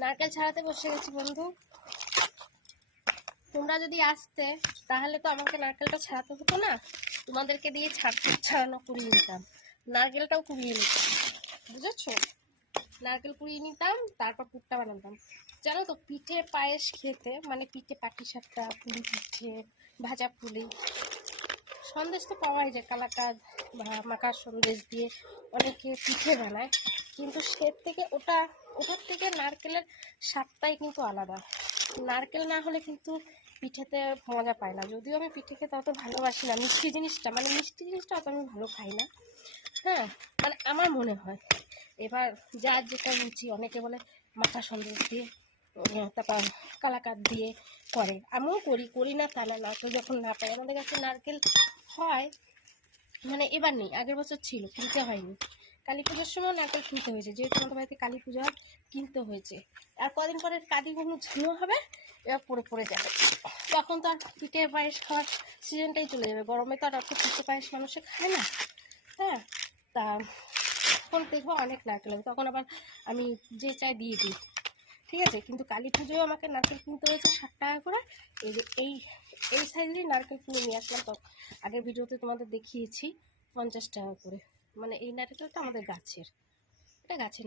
নারকেল ছাড়াতে বসে গেছি বন্ধু। তোমরা যদি আসতে তাহলে তো আমাকে নারকেলটা ছাড়াতে হতো না, তোমাদেরকে দিয়ে ছাড়ানো কুড়িয়ে নিতাম, নারকেলটাও কুড়িয়ে নিতাম, বুঝেছো? নারকেল কুড়িয়ে নিতাম, তারপর পুরটা বানাতাম। জানো তো পিঠে পায়েস খেতে, মানে পিঠে পাটিসাপটা, পুলি পিঠে, ভাজা পুলি, সন্দেশ তো পাওয়াই যায়, কালাকাঁদ বা মাখার সন্দেশ দিয়ে অনেকে পিঠে বানায়, কিন্তু ওটার থেকে নারকেলের স্বাদটাই কিন্তু আলাদা। নারকেল না হলে কিন্তু পিঠেতে মজা পায় না। যদিও আমি পিঠে খেতে অত ভালোবাসি না, মিষ্টি জিনিসটা অত আমি ভালো খাই না। হ্যাঁ, মানে আমার মনে হয়। এবার যার যেটা রুচি, অনেকে বলে মাখা সন্দেশ দিয়ে, তারপর কালাকাঁদ দিয়ে করে, আমিও করি না তা না। নারকেল যখন না পাই, আমাদের কাছে নারকেল হয়, মানে এবার নেই, আগের বছর ছিল, কিনতে হয়নি। কালী পুজোর সময় নারকেল কিনতে হয়েছে, যেহেতু আমাদের বাড়িতে কালী পুজো কিনতে হয়েছে। আর কদিন পরে কালীগুলো ঝুনো হবে, এবার পড়ে যাবে, তখন তো আর পিঠে পায়েস খাওয়ার সিজনটাই চলে যাবে। গরমে তো আর অত পিঠে পায়েস মানুষে খায় না। হ্যাঁ, তা তখন দেখবো অনেক নারকেল হবে, তখন আবার আমি যে চাই দিয়ে দিই, ঠিক আছে? কিন্তু কালী পুজোয় আমাকে নারকেল কিনতে হয়েছে 60 টাকা করে। এই এই সাইজেরই নারকেল কিনে নিয়ে আসলাম, তো আগের ভিডিওতে তোমাদের দেখিয়েছি 50 টাকা করে। মানে এই নারকেলটা আমাদের গাছের, এটা গাছের